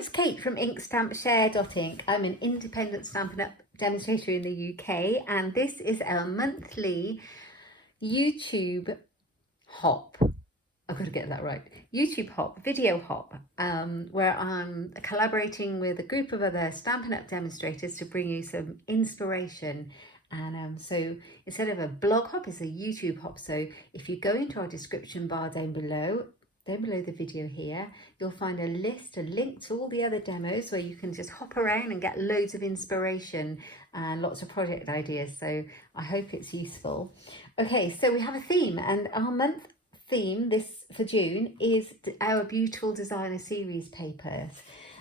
it's Kate from Inkstampshare.ink. I'm an independent Stampin' Up demonstrator in the UK, and this is our monthly YouTube hop. I've got to get that right. YouTube hop, video hop, where I'm collaborating with a group of other Stampin' Up demonstrators to bring you some inspiration. And so instead of a blog hop, it's a YouTube hop. So if you go into our description bar down below the video here, you'll find a link to all the other demos where you can just hop around and get loads of inspiration and lots of project ideas. So I hope it's useful. Okay, so we have a theme, and our month theme this for June is our beautiful designer series papers.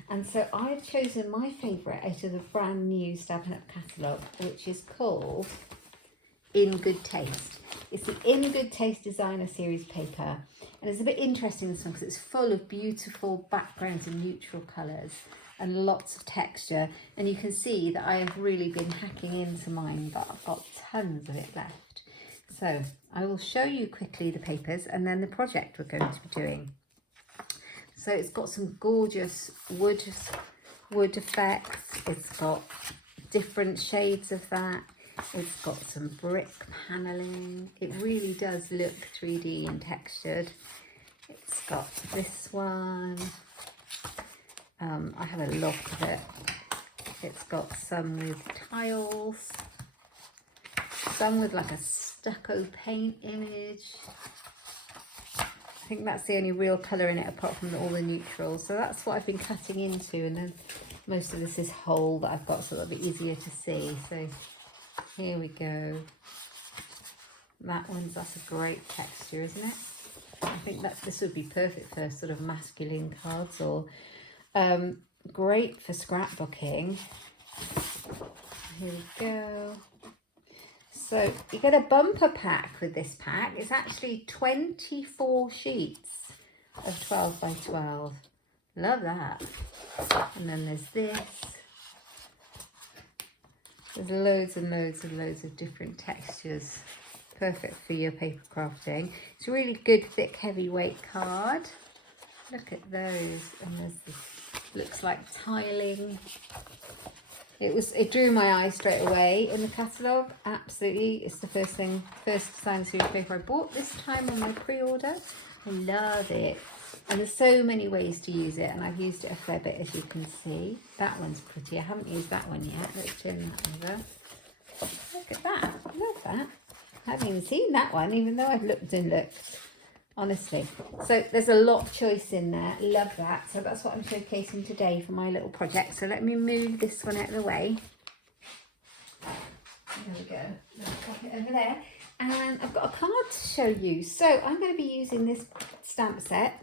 And so I've chosen my favourite out of the brand new Stampin' Up catalogue, which is called In Good Taste. It's the In Good Taste designer series paper. And it's a bit interesting, this one, because it's full of beautiful backgrounds and neutral colours and lots of texture. And you can see that I have really been hacking into mine, but I've got tons of it left. So I will show you quickly the papers and then the project we're going to be doing. So it's got some gorgeous wood effects. It's got different shades of that. It's got some brick paneling. It really does look 3D and textured. It's got this one. I have a lot of it. It's got some with tiles, some with like a stucco paint image. I think that's the only real colour in it apart from all the neutrals. So that's what I've been cutting into, and then most of this is whole that I've got so it'll be easier to see. So here we go. That's a great texture, isn't it? I think that this would be perfect for sort of masculine cards, or great for scrapbooking. Here we go. So you get a bumper pack with this pack. It's actually 24 sheets of 12 by 12. Love that. And then there's this. There's loads and loads of different textures. Perfect for your paper crafting. It's a really good, thick, heavyweight card. Look at those. And there's this, looks like tiling. It drew my eye straight away in the catalogue. Absolutely. It's the first design series paper I bought this time on my pre-order. I love it. And there's so many ways to use it, and I've used it a fair bit, as you can see. That one's pretty. I haven't used that one yet. Let's turn that over. Look at that. I love that. I haven't even seen that one, even though I've looked and looked. Honestly. So there's a lot of choice in there. Love that. So that's what I'm showcasing today for my little project. So let me move this one out of the way. There we go. Let's pop it over there. And I've got a card to show you. So I'm going to be using this stamp set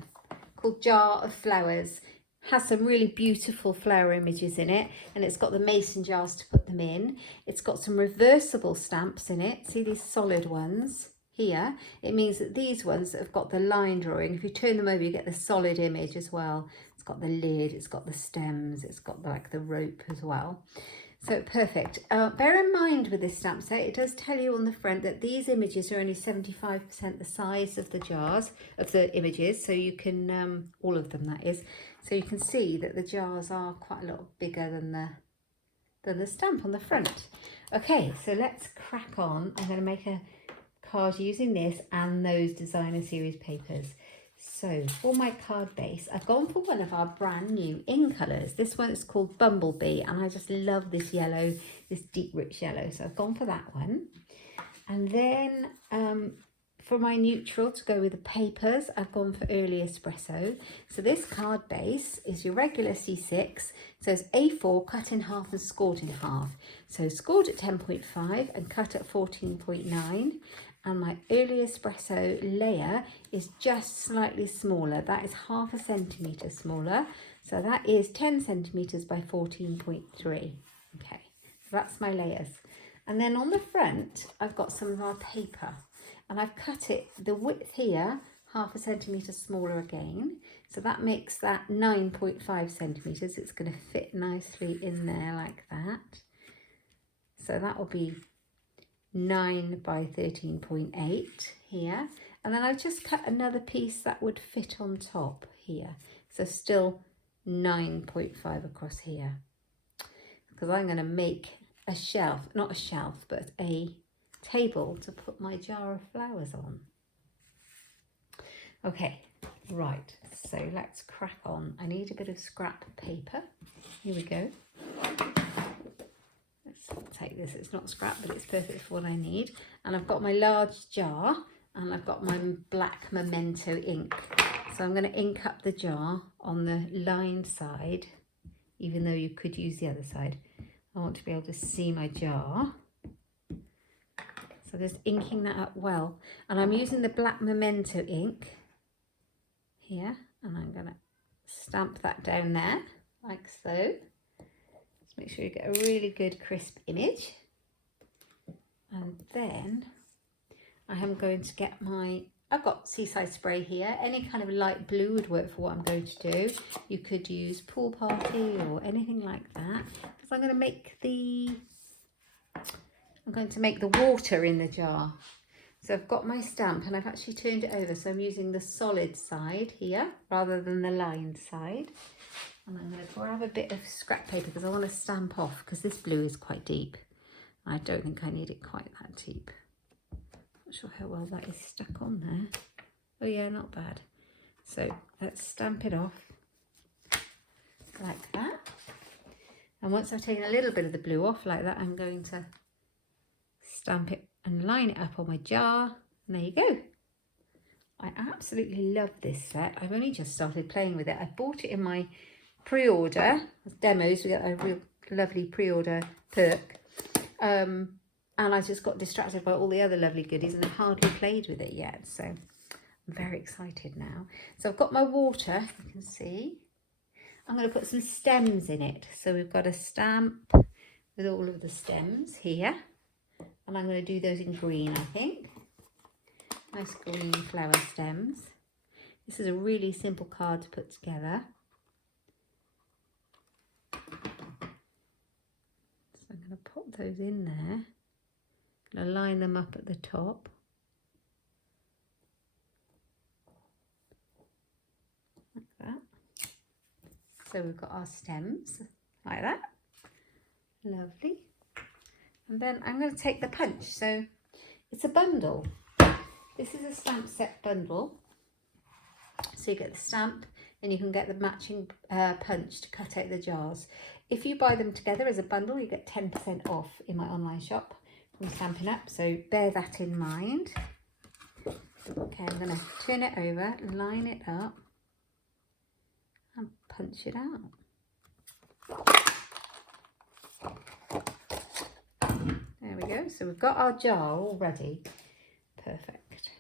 called Jar of Flowers. Has some really beautiful flower images in it, and it's got the mason jars to put them in. It's got some reversible stamps in it. See these solid ones here? It means that these ones have got the line drawing. If you turn them over, you get the solid image as well. It's got the lid, it's got the stems, it's got like the rope as well. So perfect. Bear in mind with this stamp set, it does tell you on the front that these images are only 75% the size of the jars, of the images. So you can, all of them that is. So you can see that the jars are quite a lot bigger than the stamp on the front. Okay, so let's crack on. I'm going to make a card using this and those designer series papers. So for my card base, I've gone for one of our brand new in colours. This one is called Bumblebee, and I just love this yellow, this deep rich yellow. So I've gone for that one. And then for my neutral to go with the papers, I've gone for Early Espresso. So this card base is your regular C6. So it's A4 cut in half and scored in half. So scored at 10.5 and cut at 14.9. And my Early Espresso layer is just slightly smaller. That is 0.5 centimetre smaller. So that is 10 centimetres by 14.3. Okay, so that's my layers. And then on the front, I've got some of our paper. And I've cut it, the width here, 0.5 centimetre smaller again. So that makes that 9.5 centimetres. It's going to fit nicely in there like that. So that will be 9 by 13.8 here, and then I've just cut another piece that would fit on top here, so still 9.5 across here, because I'm going to make a shelf, not a shelf, but a table to put my jar of flowers on. Okay, right, so let's crack on. I need a bit of scrap paper. Here we go. Let's take this. It's not scrap, but it's perfect for what I need. And I've got my large jar, and I've got my black Memento ink. So I'm going to ink up the jar on the lined side, even though you could use the other side. I want to be able to see my jar. So just inking that up well. And I'm using the black Memento ink here, and I'm going to stamp that down there, like so. Just make sure you get a really good crisp image. And then I am going to get I've got Seaside Spray here. Any kind of light blue would work for what I'm going to do. You could use Pool Party or anything like that. Because I'm going to make the water in the jar. So I've got my stamp and I've actually turned it over. So I'm using the solid side here rather than the lined side. And I'm going to grab a bit of scrap paper because I want to stamp off, because this blue is quite deep. I don't think I need it quite that deep. Not sure how well that is stuck on there. Oh yeah, not bad. So let's stamp it off like that. And once I've taken a little bit of the blue off like that, I'm going to stamp it and line it up on my jar. And there you go. I absolutely love this set. I've only just started playing with it. I bought it in my pre-order demos. We got a real lovely pre-order perk. And I just got distracted by all the other lovely goodies and I've hardly played with it yet. So I'm very excited now. So I've got my water, you can see. I'm going to put some stems in it. So we've got a stamp with all of the stems here. And I'm going to do those in green, I think. Nice green flower stems. This is a really simple card to put together. So I'm going to pop those in there. I'm going to line them up at the top. Like that. So we've got our stems, like that. Lovely. And then I'm going to take the punch. So it's a bundle. This is a stamp set bundle. So you get the stamp and you can get the matching punch to cut out the jars. If you buy them together as a bundle, you get 10% off in my online shop from Stampin' Up. So bear that in mind. Okay, I'm going to turn it over, line it up and punch it out. There we go. So we've got our jar all ready. Perfect.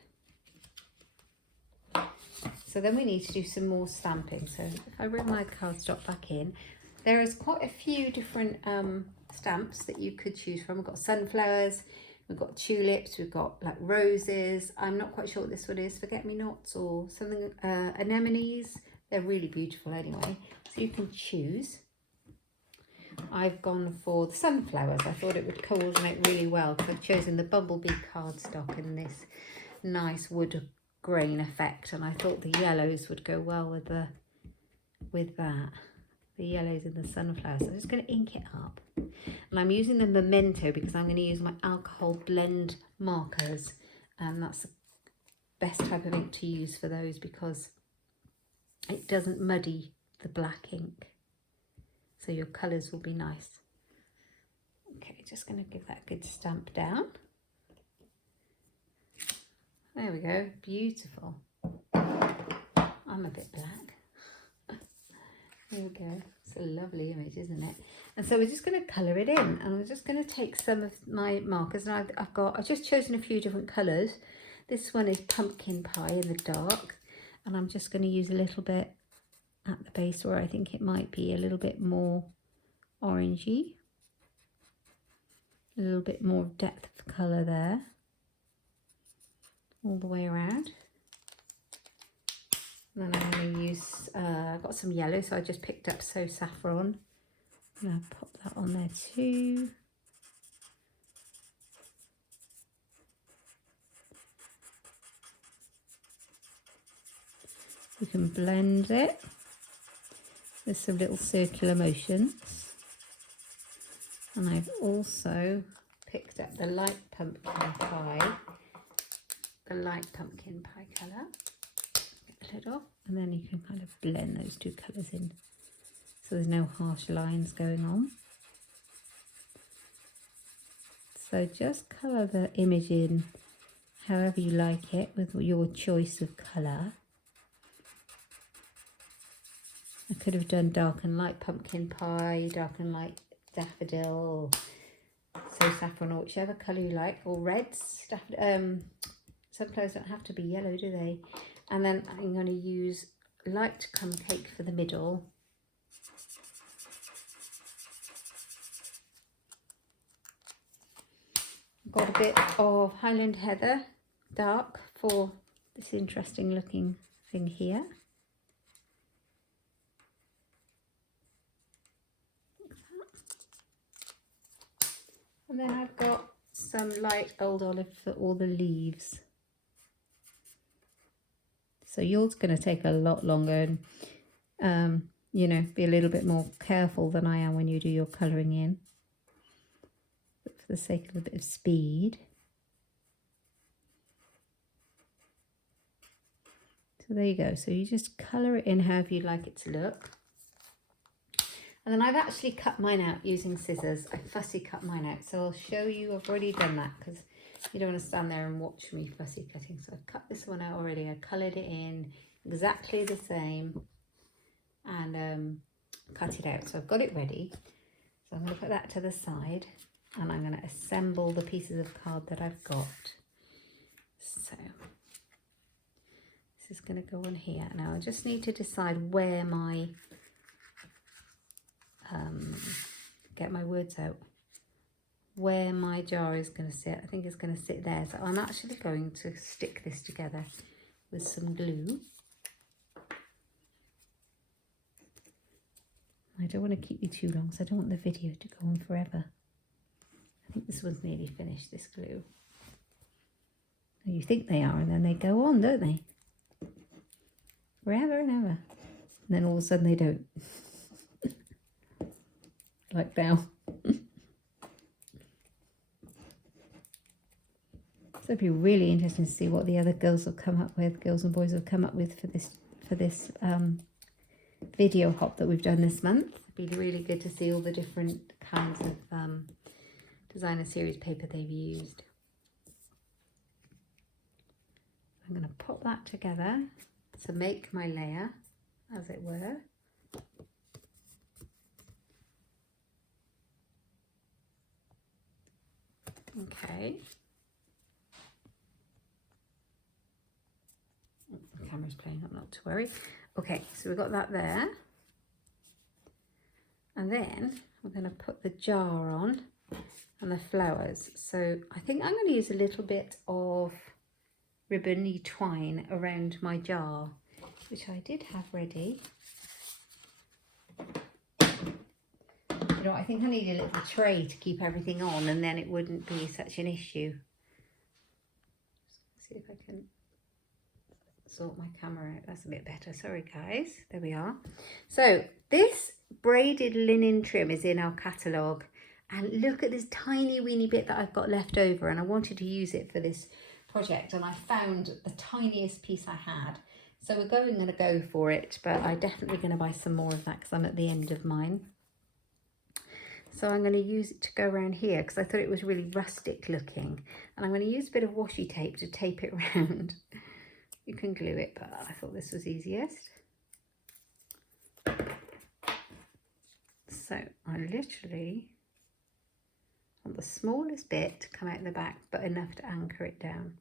So then we need to do some more stamping. So if I bring my cardstock back in, there is quite a few different stamps that you could choose from. We've got sunflowers, we've got tulips, we've got like roses. I'm not quite sure what this one is, forget-me-nots or something, anemones. They're really beautiful anyway. So you can choose. I've gone for the sunflowers. I thought it would coordinate really well because I've chosen the bumblebee cardstock in this nice wood grain effect, and I thought the yellows would go well with that. The yellows and the sunflowers. So I'm just going to ink it up, and I'm using the Memento because I'm going to use my alcohol blend markers, and that's the best type of ink to use for those because it doesn't muddy the black ink. So your colours will be nice. Okay, just going to give that a good stamp down. There we go, beautiful. I'm a bit black. There we go, it's a lovely image, isn't it? And so we're just going to colour it in, and we're just going to take some of my markers, and I've just chosen a few different colours. This one is pumpkin pie in the dark, and I'm just going to use a little bit at the base where I think it might be a little bit more orangey, a little bit more depth of colour there, all the way around. And then I'm going to use, I've got some yellow, so I just picked up So Saffron. I'm going to pop that on there too. You can blend it. with some little circular motions. And I've also picked up the light pumpkin pie colour. Get the lid off, and then you can kind of blend those two colours in so there's no harsh lines going on. So just colour the image in however you like it with your choice of colour. I could have done dark and light pumpkin pie, dark and light daffodil, so saffron, or whichever colour you like, or reds. Sunflowers don't have to be yellow, do they? And then I'm going to use light crumb cake for the middle. Got a bit of Highland Heather dark for this interesting looking thing here. And then I've got some light old olive for all the leaves. So yours going to take a lot longer and, you know, be a little bit more careful than I am when you do your colouring in. But for the sake of a bit of speed. So there you go. So you just colour it in however you like it to look. And then I've actually cut mine out using scissors. I fussy cut mine out. So I'll show you, I've already done that because you don't want to stand there and watch me fussy cutting. So I've cut this one out already. I coloured it in exactly the same and cut it out. So I've got it ready. So I'm going to put that to the side and I'm going to assemble the pieces of card that I've got. So this is going to go on here. Now I just need to decide where my get my words out, where my jar is going to sit. I think it's going to sit there. So I'm actually going to stick this together with some glue. I don't want to keep you too long, so I don't want the video to go on forever. I think this one's nearly finished, this glue. You think they are, and then they go on, don't they? Forever and ever. And then all of a sudden they don't. Like now. So it'd be really interesting to see what the other girls have come up with, girls and boys have come up with for this video hop that we've done this month. It'd be really good to see all the different kinds of designer series paper they've used. I'm going to pop that together to make my layer, as it were. Okay. The camera's playing up, not to worry. Okay, so we've got that there. And then we're going to put the jar on and the flowers. So I think I'm going to use a little bit of ribbony twine around my jar, which I did have ready. You know, I think I need a little tray to keep everything on, and then it wouldn't be such an issue. Just see if I can sort my camera out. That's a bit better. Sorry guys. There we are. So this braided linen trim is in our catalogue, and look at this tiny weeny bit that I've got left over, and I wanted to use it for this project, and I found the tiniest piece I had. So we're going to go for it, but I'm definitely going to buy some more of that because I'm at the end of mine. So I'm going to use it to go around here because I thought it was really rustic looking. And I'm going to use a bit of washi tape to tape it round. You can glue it, but I thought this was easiest. So I literally want the smallest bit to come out the back, but enough to anchor it down.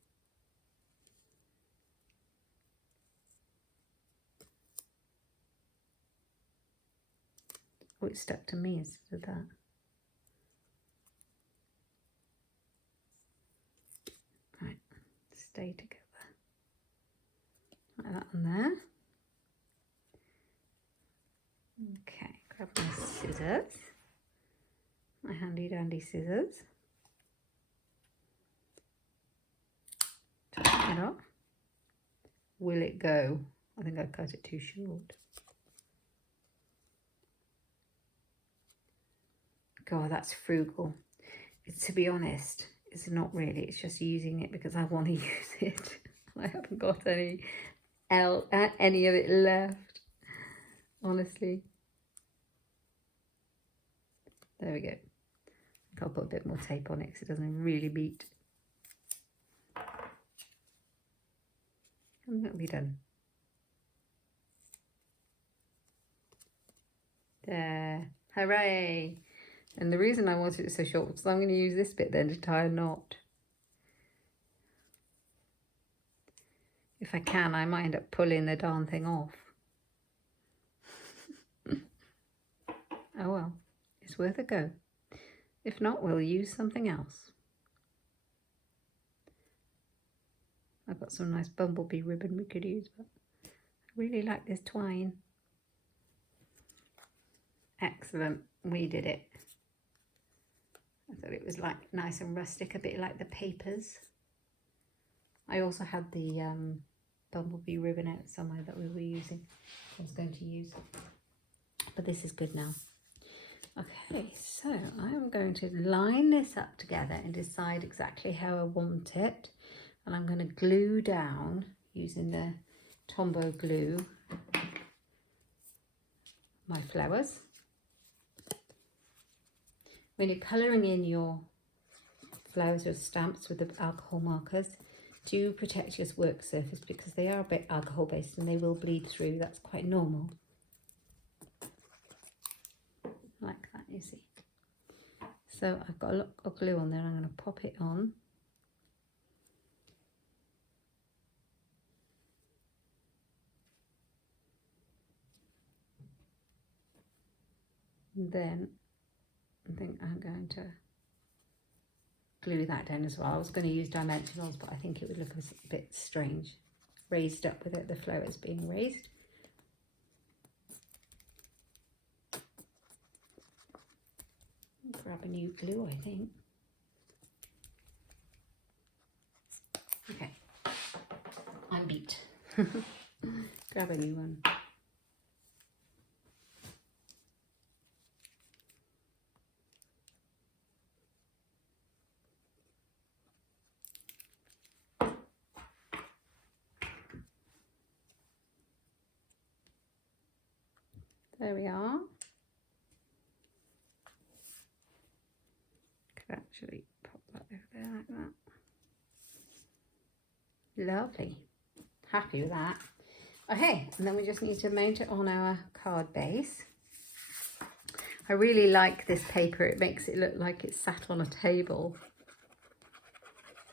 Oh, it's stuck to me instead of that. Right, stay together. Like that on there. Okay, grab my scissors, my handy dandy scissors. Tighten it up. Will it go? I think I cut it too short. God, that's frugal. To be honest, it's not really. It's just using it because I want to use it. I haven't got any of it left, honestly. There we go. I'll put a bit more tape on it because it doesn't really beat. And that'll be done. There. Hooray! And the reason I wanted it so short was I'm going to use this bit then to tie a knot. If I can, I might end up pulling the darn thing off. Oh well, it's worth a go. If not, we'll use something else. I've got some nice bumblebee ribbon we could use, but I really like this twine. Excellent, we did it. I thought it was like nice and rustic, a bit like the papers. I also had the bumblebee ribbon out somewhere that we were using. I was going to use, but this is good now. Okay, so I'm going to line this up together and decide exactly how I want it. And I'm going to glue down using the Tombow glue my flowers. When you're colouring in your flowers or stamps with the alcohol markers, do protect your work surface because they are a bit alcohol based and they will bleed through. That's quite normal. Like that, you see. So I've got a lot of glue on there. I'm going to pop it on. And then I think I'm going to glue that down as well. I was going to use dimensionals, but I think it would look a bit strange raised up without the flowers being raised. Grab a new glue, I think. Okay, I'm beat. Grab a new one. There we are. Could actually pop that over there like that. Lovely. Happy with that. Okay, and then we just need to mount it on our card base. I really like this paper. It makes it look like it's sat on a table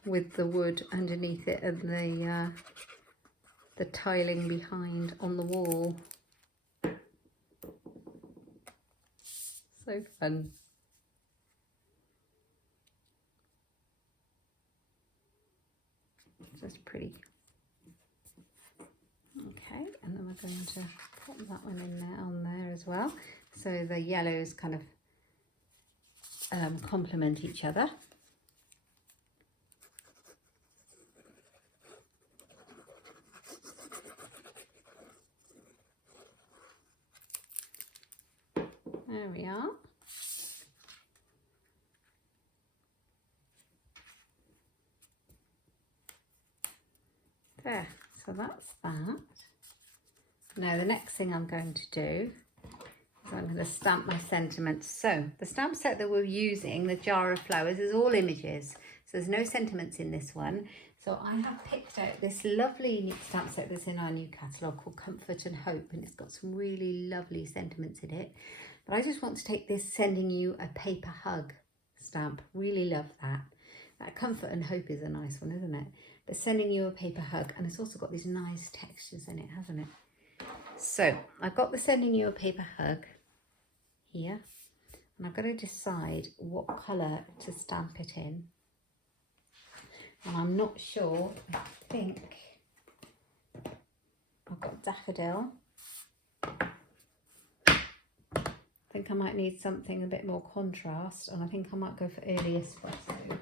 with the wood underneath it and the tiling behind on the wall. So fun. Just pretty. Okay, and then we're going to pop that one in there on there as well. So the yellows kind of complement each other. There we are. There, so that's that. Now the next thing I'm going to do is I'm going to stamp my sentiments. So the stamp set that we're using, the jar of flowers, is all images. So there's no sentiments in this one. So I have picked out this lovely stamp set that's in our new catalogue called Comfort and Hope, and it's got some really lovely sentiments in it. But I just want to take this Sending You a Paper Hug stamp. Really love that. That Comfort and Hope is a nice one, isn't it? But Sending You a Paper Hug, and it's also got these nice textures in it, hasn't it? So I've got the Sending You a Paper Hug here, and I've got to decide what colour to stamp it in. And I'm not sure. I think I've got daffodil. I think I might need something a bit more contrast, and I think I might go for early espresso.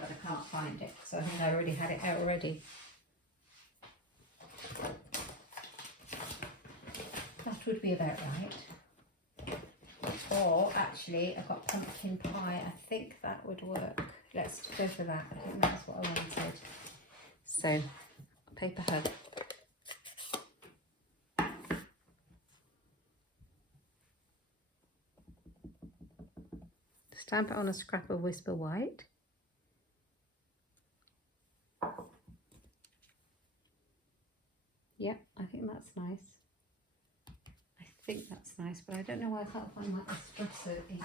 But I can't find it, so I think I already had it out already. left would be about right. Or actually, I've got pumpkin pie. I think that would work. Let's go for that. I think that's what I wanted. So, paper hug. Stamp it on a scrap of Whisper White. Yeah, I think that's nice. I think that's nice, but I don't know why I can't find my espresso ink.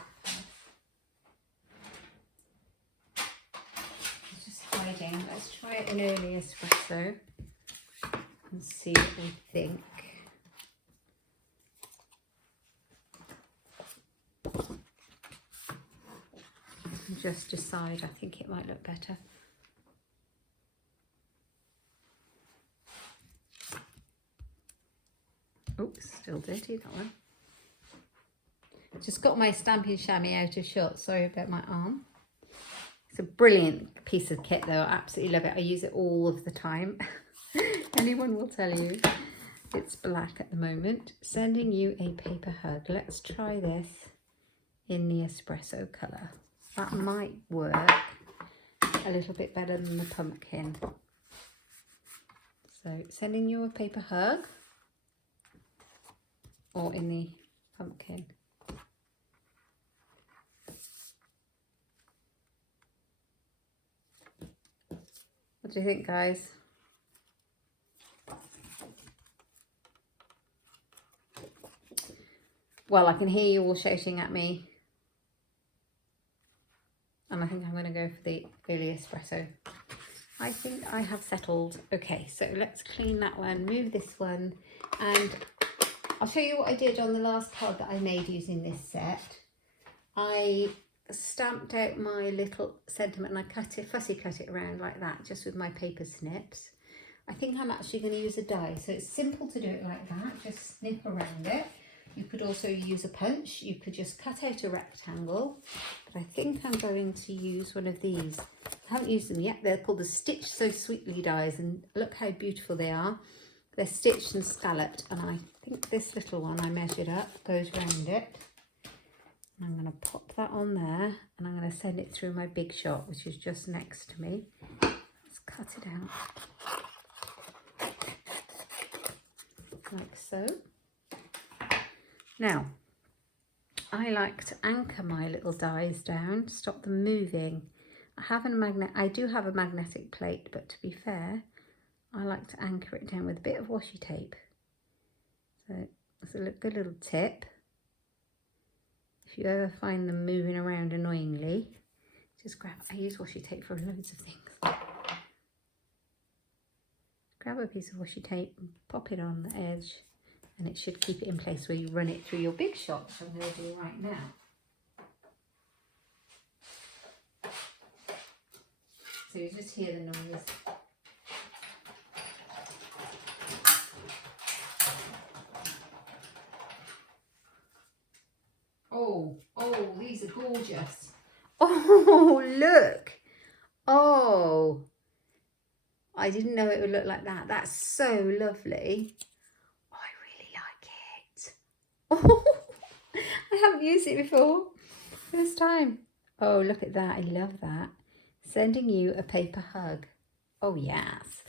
It's just hiding. Let's try it in early espresso and see what we think. And just decide. I think it might look better. Oops, still dirty, that one. Just got my stamping chamois out of shot. Sorry about my arm. It's a brilliant piece of kit though. I absolutely love it. I use it all of the time. Anyone will tell you. It's black at the moment. Sending you a paper hug. Let's try this in the espresso colour. That might work a little bit better than the pumpkin. So sending you a paper hug. Or in the pumpkin. What do you think, guys? Well, I can hear you all shouting at me. And I think I'm going to go for the early espresso. I think I have settled. Okay, so let's clean that one, move this one, and I'll show you what I did on the last card that I made using this set. I stamped out my little sentiment and I fussy cut it around like that, just with my paper snips. I think I'm actually going to use a die, so it's simple to do it like that, just snip around it. You could also use a punch, you could just cut out a rectangle, but I think I'm going to use one of these. I haven't used them yet. They're called the Stitch So Sweetly dies, and look how beautiful they are. They're stitched and scalloped, and I think this little one I measured up goes round it. And I'm going to pop that on there, and I'm going to send it through my big shot, which is just next to me. Let's cut it out. Like so. Now, I like to anchor my little dies down, stop them moving. I do have a magnetic plate, but to be fair, I like to anchor it down with a bit of washi tape. So it's a good little tip. If you ever find them moving around annoyingly, just grab, I use washi tape for loads of things. Grab a piece of washi tape and pop it on the edge, and it should keep it in place where you run it through your big shot, which I'm going to do right now. So you just hear the noise. Oh, these are gorgeous. Oh, look. Oh, I didn't know it would look like that. That's so lovely. Oh, I really like it. Oh, I haven't used it before. First time. Oh, look at that. I love that. Sending you a paper hug. Oh, yes.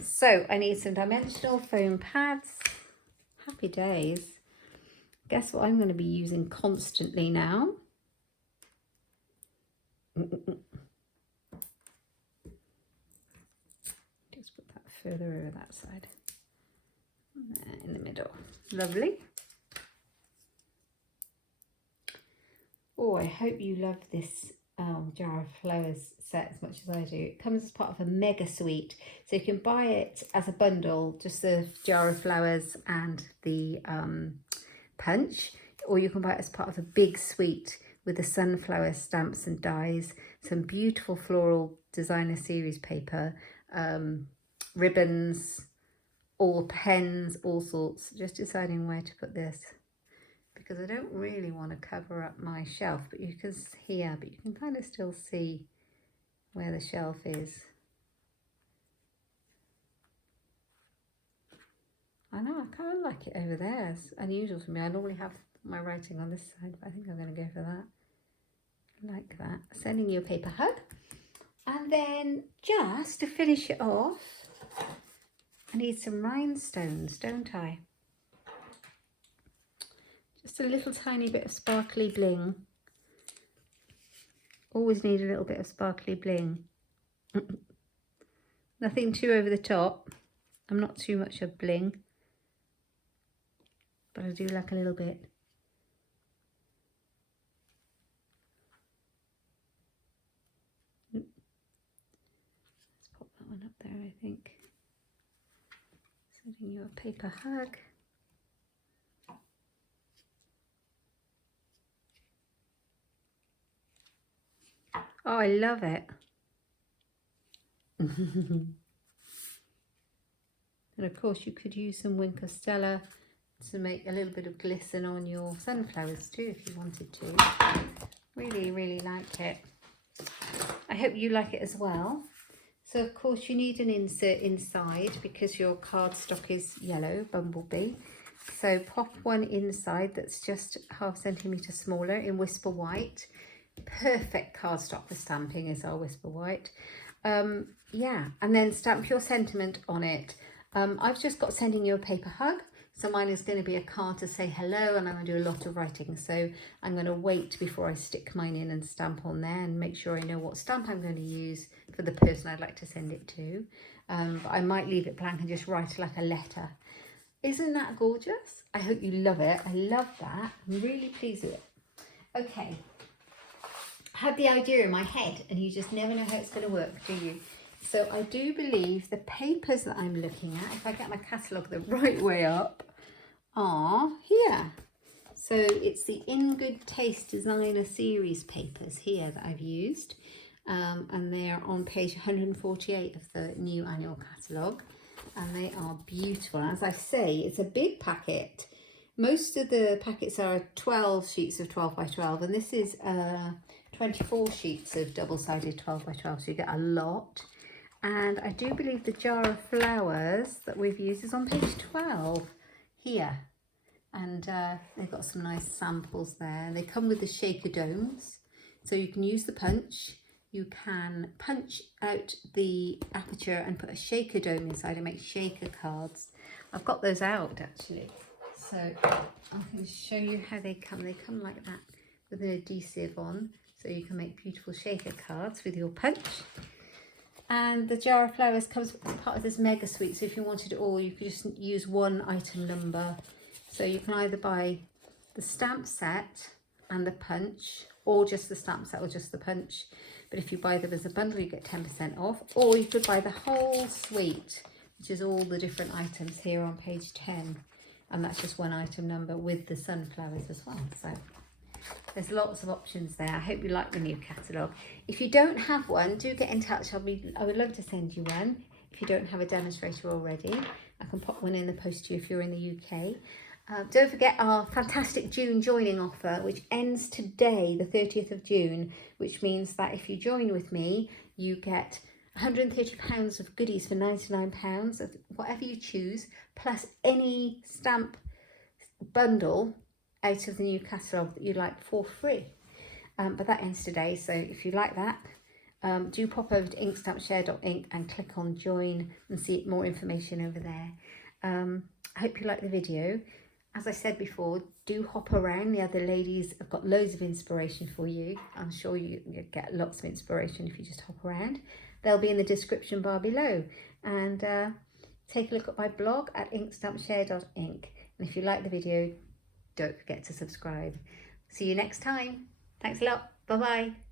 So I need some dimensional foam pads. Happy days. Guess what I'm going to be using constantly now? Just put that further over that side. In the middle. Lovely. Oh, I hope you love this jar of flowers set as much as I do. It comes as part of a mega suite, so you can buy it as a bundle, just the jar of flowers and the punch, or you can buy it as part of a big suite with the sunflower stamps and dies, some beautiful floral designer series paper, ribbons, all pens, all sorts. Just deciding where to put this, because I don't really want to cover up my shelf, but you can here, but you can kind of still see where the shelf is. I know, I kind of like it over there. It's unusual for me. I normally have my writing on this side, but I think I'm going to go for that. Like that. Sending you a paper hug. And then just to finish it off, I need some rhinestones, don't I? Just a little tiny bit of sparkly bling. Always need a little bit of sparkly bling. Nothing too over the top. I'm not too much of bling, but I do like a little bit. Let's pop that one up there, I think. Sending you a paper hug. Oh, I love it. And of course you could use some Winker Stella to make a little bit of glisten on your sunflowers too if you wanted to. Really, really like it. I hope you like it as well. So of course you need an insert inside because your cardstock is yellow, bumblebee. So pop one inside that's just ½ centimetre smaller in Whisper White. Perfect cardstock for stamping is our Whisper White. Yeah, and then stamp your sentiment on it. I've just got sending you a paper hug. So mine is going to be a card to say hello, and I'm going to do a lot of writing. So I'm going to wait before I stick mine in and stamp on there and make sure I know what stamp I'm going to use for the person I'd like to send it to. But I might leave it blank and just write like a letter. Isn't that gorgeous? I hope you love it. I love that. I'm really pleased with it. Okay. I had the idea in my head and you just never know how it's going to work, do you? So I do believe the papers that I'm looking at, if I get my catalogue the right way up, are here. So it's the In Good Taste Designer Series papers here that I've used. And they're on page 148 of the new annual catalogue. And they are beautiful. As I say, it's a big packet. Most of the packets are 12 sheets of 12 by 12. And this is 24 sheets of double-sided 12 by 12. So you get a lot. And I do believe the jar of flowers that we've used is on page 12 here. And they've got some nice samples there. They come with the shaker domes. So you can use the punch. You can punch out the aperture and put a shaker dome inside and make shaker cards. I've got those out actually. So I can show you how they come. They come like that with an adhesive on. So you can make beautiful shaker cards with your punch. And the jar of flowers comes as part of this mega suite. So if you wanted it all, you could just use one item number. So you can either buy the stamp set and the punch, or just the stamp set or just the punch. But if you buy them as a bundle, you get 10% off. Or you could buy the whole suite, which is all the different items here on page 10. And that's just one item number with the sunflowers as well. So there's lots of options there. I hope you like the new catalogue. If you don't have one, do get in touch. I would love to send you one. If you don't have a demonstrator already, I can pop one in the post to you if you're in the UK. Don't forget our fantastic June joining offer, which ends today, the 30th of June, which means that if you join with me, you get £130 of goodies for £99 of whatever you choose, plus any stamp bundle out of the new catalogue that you like for free. But that ends today, so if you like that, do pop over to inkstampshare.ink and click on join and see more information over there. I hope you like the video. As I said before, do hop around. The other ladies have got loads of inspiration for you. I'm sure you get lots of inspiration if you just hop around. They'll be in the description bar below. And take a look at my blog at inkstampshare.ink. And if you like the video, don't forget to subscribe. See you next time. Thanks a lot. Bye-bye.